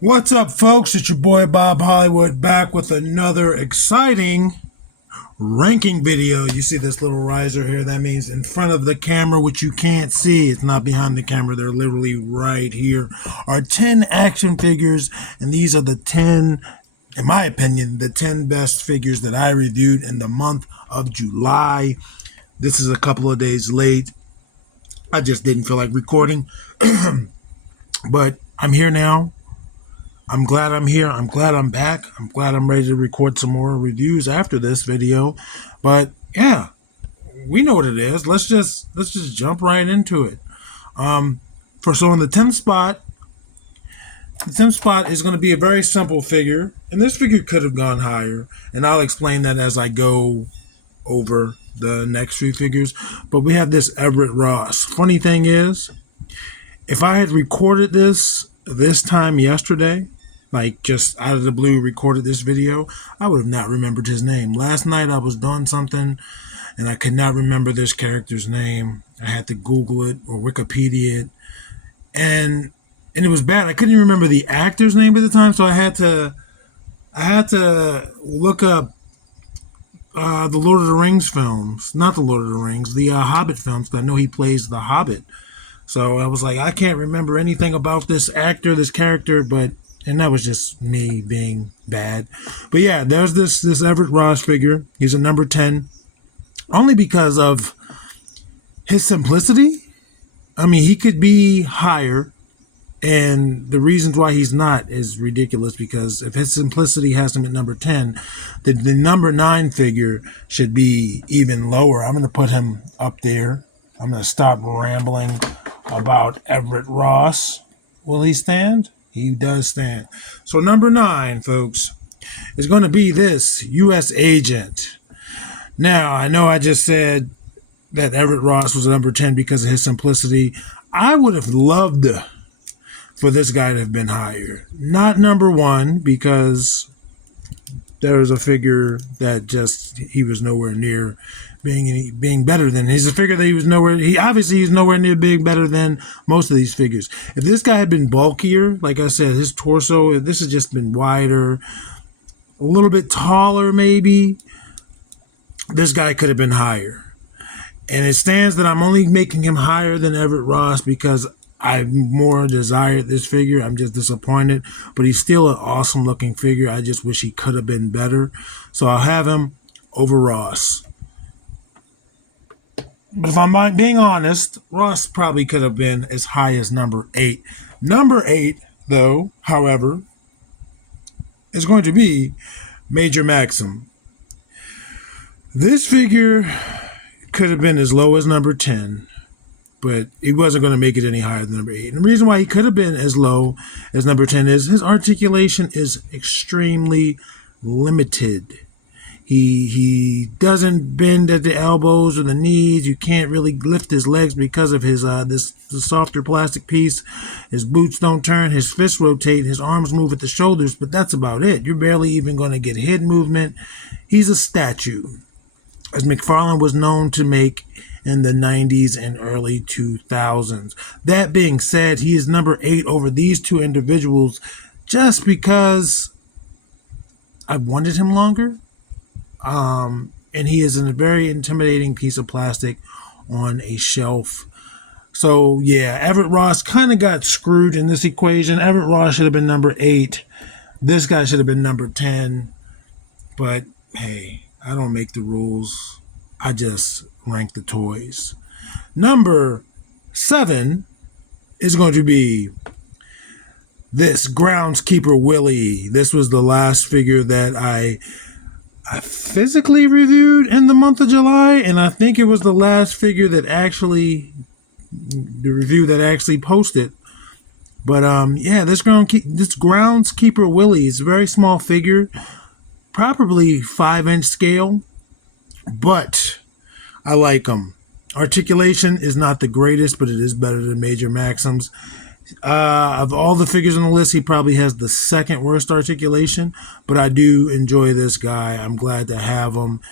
What's up, folks? It's your boy Bob Hollywood back with another exciting ranking video. You see this little riser here? That means in front of the camera, which you can't see. It's not behind the camera. They're literally right here. Are 10 action figures, and these are the 10, in my opinion, the 10 best figures that I reviewed in the month of July. This is a couple of days late. I just didn't feel like recording, but I'm here now. I'm glad I'm here. I'm glad I'm back. I'm glad I'm ready to record some more reviews after this video. But yeah, we know what it is. Let's just jump right into it. So in the 10th spot, is going to be a very simple figure, and this figure could have gone higher, and I'll explain that as I go over the next few figures. But we have this Everett Ross. Funny thing is, if I had recorded this time yesterday, like just out of the blue recorded this video, I would have not remembered his name. Last night I was doing something and I could not remember this character's name. I had to Google it or Wikipedia it, and it was bad. I couldn't even remember the actor's name at the time, so I had to look up the Lord of the Rings films, not the Lord of the Rings, the Hobbit films. I know he plays the Hobbit. So I was like, I can't remember anything about this actor, this character, and that was just me being bad. But yeah, there's this Everett Ross figure. He's a number 10, only because of his simplicity. I mean, he could be higher, and the reasons why he's not is ridiculous, because if his simplicity has him at number 10, the number 9 figure should be even lower. I'm going to put him up there. I'm going to stop rambling about Everett Ross. Will he stand? He does stand. So number 9, folks, is going to be this U.S. Agent. Now, I know I just said that Everett Ross was number 10 because of his simplicity. I would have loved for this guy to have been higher. Not number 1, because there's a figure that just he was nowhere near being better than. He's a figure that he's nowhere near being better than most of these figures. If this guy had been bulkier, like I said, his torso, if this had just been wider, a little bit taller maybe, this guy could have been higher. And it stands that I'm only making him higher than Everett Ross because I more desired this figure. I'm just disappointed, but he's still an awesome looking figure. I just wish he could have been better. So I'll have him over Ross. But if I'm being honest, Ross probably could have been as high as number 8. Number 8, though, however, is going to be Major Maxim. This figure could have been as low as number 10, but he wasn't going to make it any higher than number 8. And the reason why he could have been as low as number 10 is his articulation is extremely limited. He doesn't bend at the elbows or the knees. You can't really lift his legs because of his the softer plastic piece. His boots don't turn. His fists rotate. His arms move at the shoulders, but that's about it. You're barely even going to get head movement. He's a statue, as McFarlane was known to make in the 90s and early 2000s. That being said, he is number 8 over these two individuals just because I wanted him longer. And he is a very intimidating piece of plastic on a shelf. So yeah, Everett Ross kind of got screwed in this equation. Everett Ross should have been number 8. This guy should have been number 10. But hey, I don't make the rules. I just rank the toys. Number 7 is going to be this Groundskeeper Willie. This was the last figure that I physically reviewed in the month of July, and I think it was the last figure that the review that actually posted. But yeah, this Groundskeeper Willie is a very small figure, probably 5-inch scale, but I like him. Articulation is not the greatest, but it is better than Major Maxim's. Of all the figures on the list, he probably has the second worst articulation, but I do enjoy this guy. I'm glad to have him.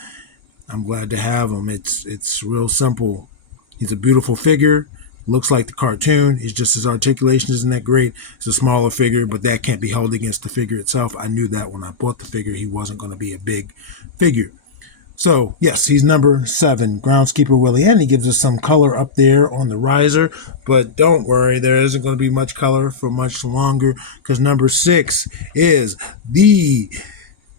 It's real simple. He's a beautiful figure. Looks like the cartoon. It's just his articulation isn't that great. It's a smaller figure, but that can't be held against the figure itself. I knew that when I bought the figure, he wasn't going to be a big figure. So, yes, he's number 7, Groundskeeper Willie. And he gives us some color up there on the riser. But don't worry, there isn't going to be much color for much longer, because number 6 is the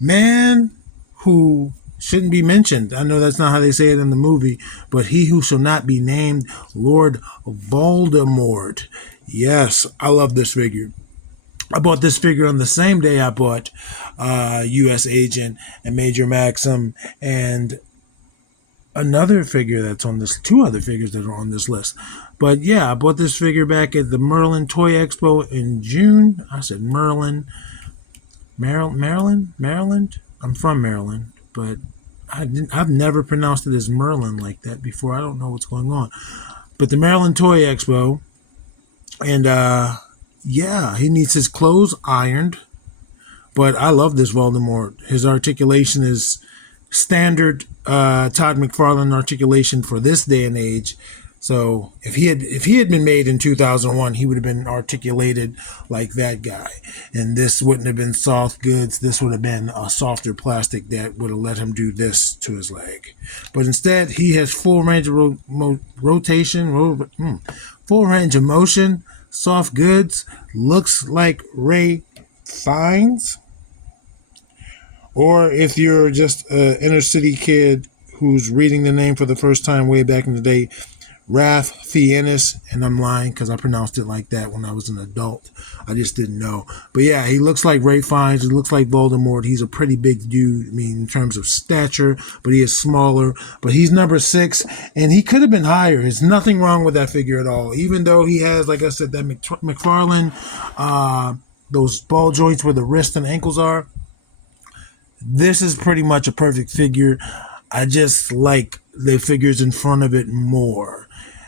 man who shouldn't be mentioned. I know that's not how they say it in the movie, but he who shall not be named, Lord Voldemort. Yes, I love this figure. I bought this figure on the same day I bought U.S. Agent and Major Maxim and another figure that's on this, 2 other figures that are on this list. But yeah, I bought this figure back at the Merlin Toy Expo in June. I said Merlin. Maryland? I'm from Maryland, but I've never pronounced it as Merlin like that before. I don't know what's going on. But the Maryland Toy Expo, and yeah, he needs his clothes ironed. But I love this Voldemort. His articulation is standard Todd McFarlane articulation for this day and age. So if he had been made in 2001, he would have been articulated like that guy. And this wouldn't have been soft goods. This would have been a softer plastic that would have let him do this to his leg. But instead, he has full range of full range of motion, soft goods, looks like Ray Fiennes. Or if you're just an inner city kid who's reading the name for the first time way back in the day, Ralph Fiennes, and I'm lying because I pronounced it like that when I was an adult. I just didn't know. But yeah, he looks like Ray Fiennes. He looks like Voldemort. He's a pretty big dude, I mean, in terms of stature, but he is smaller. But he's number 6, and he could have been higher. There's nothing wrong with that figure at all. Even though he has, like I said, that McFarlane, those ball joints where the wrists and ankles are. This is pretty much a perfect figure. I just like the figures in front of it more.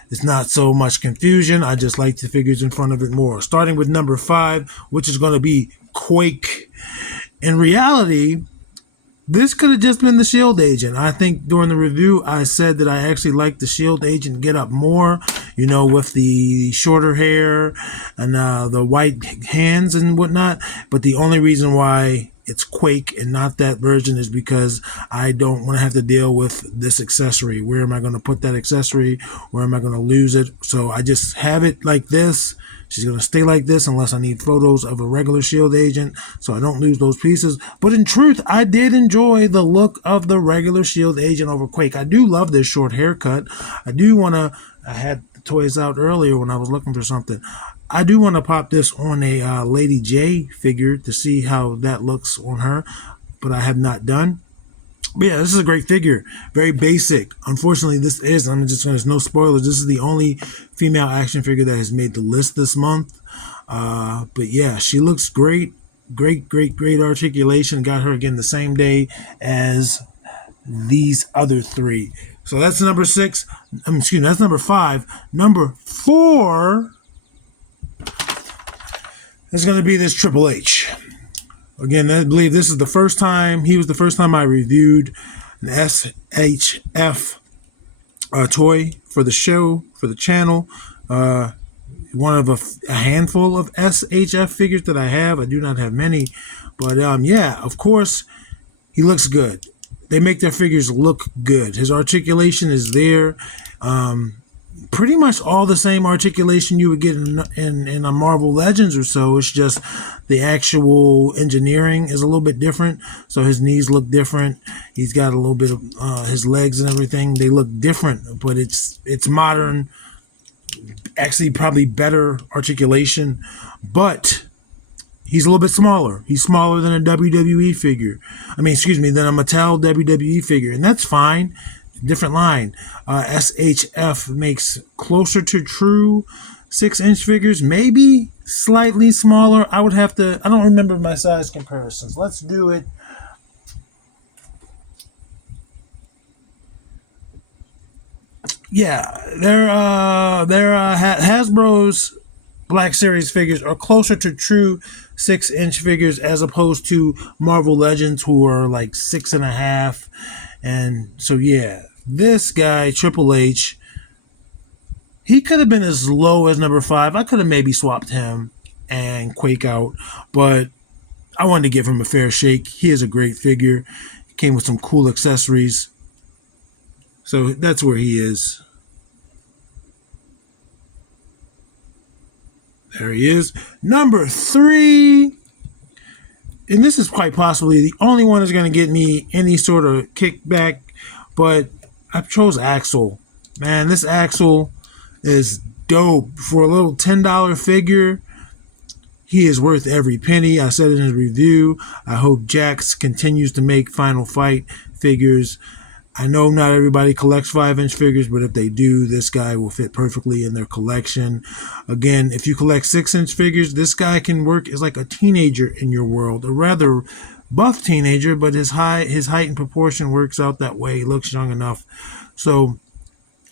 It's not so much confusion. I just like the figures in front of it more. Starting with number 5, which is going to be Quake. In reality, this could have just been the Shield Agent. I think during the review, I said that I actually like the Shield Agent get up more, you know, with the shorter hair and the white hands and whatnot. But the only reason why it's Quake and not that version is because I don't want to have to deal with this accessory. Where am I going to put that accessory? Where am I going to lose it? So I just have it like this. She's going to stay like this unless I need photos of a regular Shield Agent so I don't lose those pieces. But in truth, I did enjoy the look of the regular Shield Agent over Quake. I do love this short haircut. I had the toys out earlier when I was looking for something. I do want to pop this on a Lady J figure to see how that looks on her, but I have not done. But yeah, this is a great figure. Very basic. Unfortunately, there's no spoilers. This is the only female action figure that has made the list this month. But yeah, she looks great. Great articulation. Got her again the same day as these other 3. So that's number 6. That's number 5. Number 4 is going to be this Triple H. Again, I believe this is the first time I reviewed an SHF toy for the show, for the channel. One of a handful of SHF figures that I have. I do not have many. But yeah, of course, he looks good. They make their figures look good. His articulation is there. Pretty much all the same articulation you would get in a Marvel Legends or so. It's just the actual engineering is a little bit different. So his knees look different. He's got a little bit of his legs and everything. They look different, but it's modern. Actually, probably better articulation. But he's a little bit smaller. He's smaller than a WWE figure. Than a Mattel WWE figure. And that's fine. Different line. SHF makes closer to true 6-inch figures, maybe slightly smaller. I don't remember my size comparisons. Let's do it. Yeah, Hasbro's Black Series figures are closer to true 6-inch figures as opposed to Marvel Legends, who are like 6.5. And so, yeah, this guy, Triple H, He could have been as low as number 5. I could have maybe swapped him and Quake out, but I wanted to give him a fair shake. He is a great figure. He came with some cool accessories. So that's where he is. There he is. Number 3. And this is quite possibly the only one that's going to get me any sort of kickback, but I chose Axel. Man, this Axel is dope. For a little $10 figure, he is worth every penny. I said it in his review. I hope Jakks continues to make Final Fight figures. I know not everybody collects 5-inch figures, but if they do, this guy will fit perfectly in their collection. Again, if you collect 6-inch figures, this guy can work as like a teenager in your world, a rather buff teenager, but his height and proportion works out that way. He looks young enough. So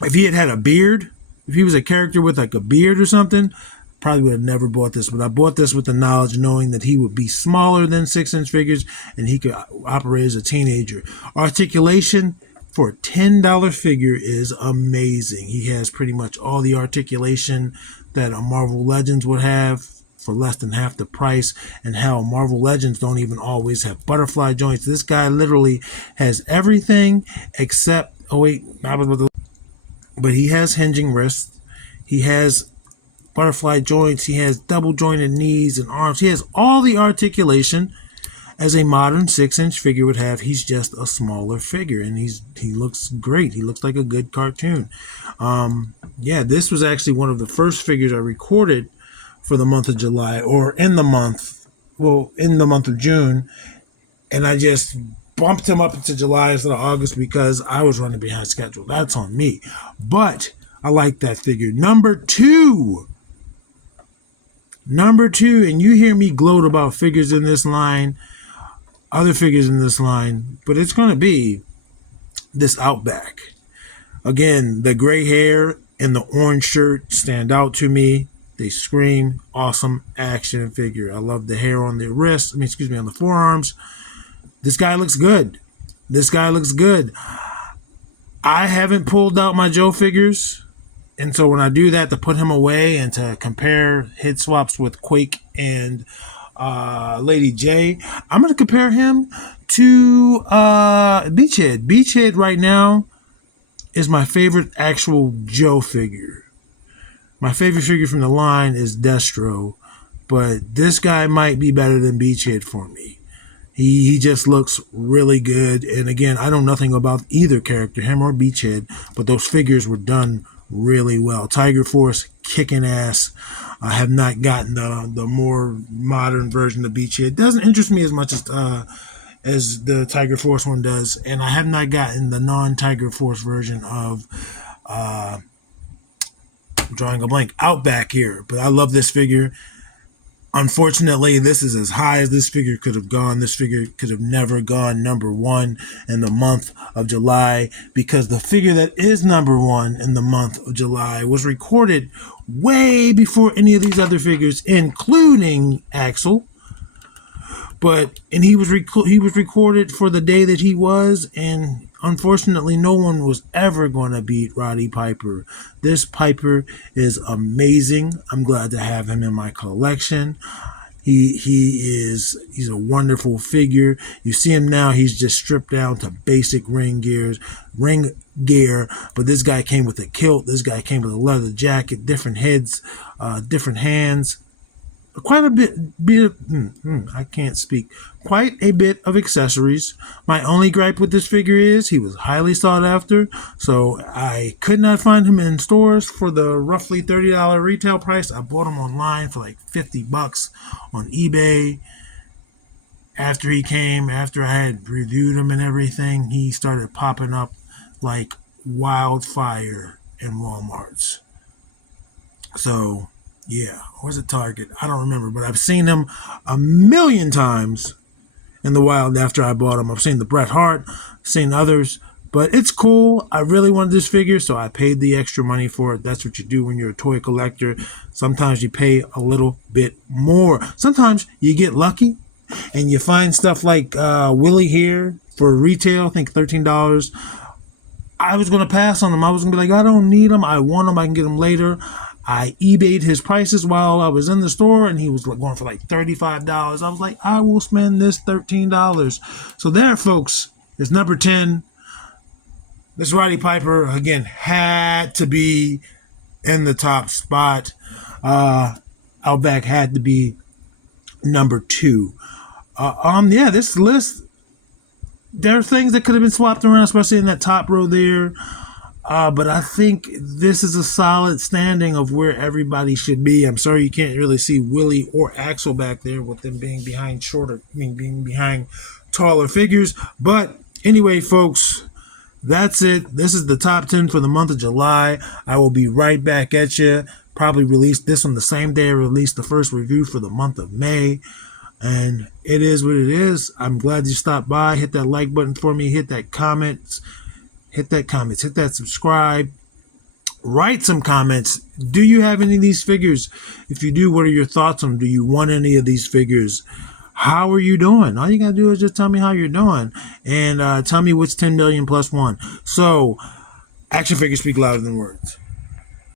if he had a beard, if he was a character with like a beard or something, probably would have never bought this, but I bought this with the knowledge knowing that he would be smaller than 6-inch figures and he could operate as a teenager. Articulation for a $10 figure is amazing. He has pretty much all the articulation that a Marvel Legends would have for less than half the price, and how Marvel Legends don't even always have butterfly joints. This guy literally has everything except, but he has hinging wrists. He has butterfly joints. He has double jointed knees and arms. He has all the articulation as a modern 6-inch figure would have. He's just a smaller figure, and he looks great. He looks like a good cartoon. This was actually one of the first figures I recorded for the month of July, or in the month of June, and I just bumped him up into July instead of August because I was running behind schedule. That's on me. But I like that figure. Number two, and you hear me gloat about figures in this line, other figures in this line, but it's going to be this Outback. Again, the gray hair and the orange shirt stand out to me. They scream awesome action figure. I love the hair on the wrists. on the forearms. This guy looks good. I haven't pulled out my Joe figures, and so when I do that, to put him away and to compare head swaps with Quake and Lady J, I'm going to compare him to Beachhead. Beachhead right now is my favorite actual Joe figure. My favorite figure from the line is Destro, but this guy might be better than Beachhead for me. He just looks really good, and again, I know nothing about either character, him or Beachhead, but those figures were done really well. Tiger Force kicking ass. I have not gotten the more modern version of Beachhead. It doesn't interest me as much as the Tiger Force one does, and I have not gotten the non-Tiger Force version of drawing a blank, Outback here. But I love this figure. Unfortunately, this is as high as this figure could have gone. This figure could have never gone number 1 in the month of July, because the figure that is number 1 in the month of July was recorded way before any of these other figures, including Axel. And he was recorded for the day that he was, and unfortunately, no one was ever going to beat Roddy Piper. This Piper is amazing. I'm glad to have him in my collection. He's a wonderful figure. You see him now, he's just stripped down to basic ring gear, but this guy came with a kilt. This guy came with a leather jacket, different heads, different hands. Quite a bit of accessories. My only gripe with this figure is he was highly sought after, so I could not find him in stores for the roughly $30 retail price. I bought him online for like $50 on eBay. After I had reviewed him and everything, he started popping up like wildfire in Walmarts. So yeah, or was it Target? I don't remember, but I've seen him a million times in the wild after I bought him. I've seen the Bret Hart, seen others, but it's cool. I really wanted this figure, so I paid the extra money for it. That's what you do when you're a toy collector. Sometimes you pay a little bit more. Sometimes you get lucky and you find stuff like Willie here for retail, I think $13. I was going to pass on them. I was going to be like, I don't need them. I want them. I can get them later. I eBayed his prices while I was in the store, and he was going for like $35. I was like, I will spend this $13. So there, folks, is number 10. This Roddy Piper, again, had to be in the top spot. Outback had to be number 2. Yeah, this list, there are things that could have been swapped around, especially in that top row there. But I think this is a solid standing of where everybody should be. I'm sorry you can't really see Willie or Axel back there with them being behind being behind taller figures. But anyway, folks, that's it. This is the top 10 for the month of July. I will be right back at you. Probably release this on the same day I released the first review for the month of May. And it is what it is. I'm glad you stopped by. Hit that like button for me. Hit that comments. Hit that subscribe. Write some comments. Do you have any of these figures? If you do, what are your thoughts on them? Do you want any of these figures? How are you doing? All you got to do is just tell me how you're doing. And tell me which 10 million plus one. So, action figures speak louder than words.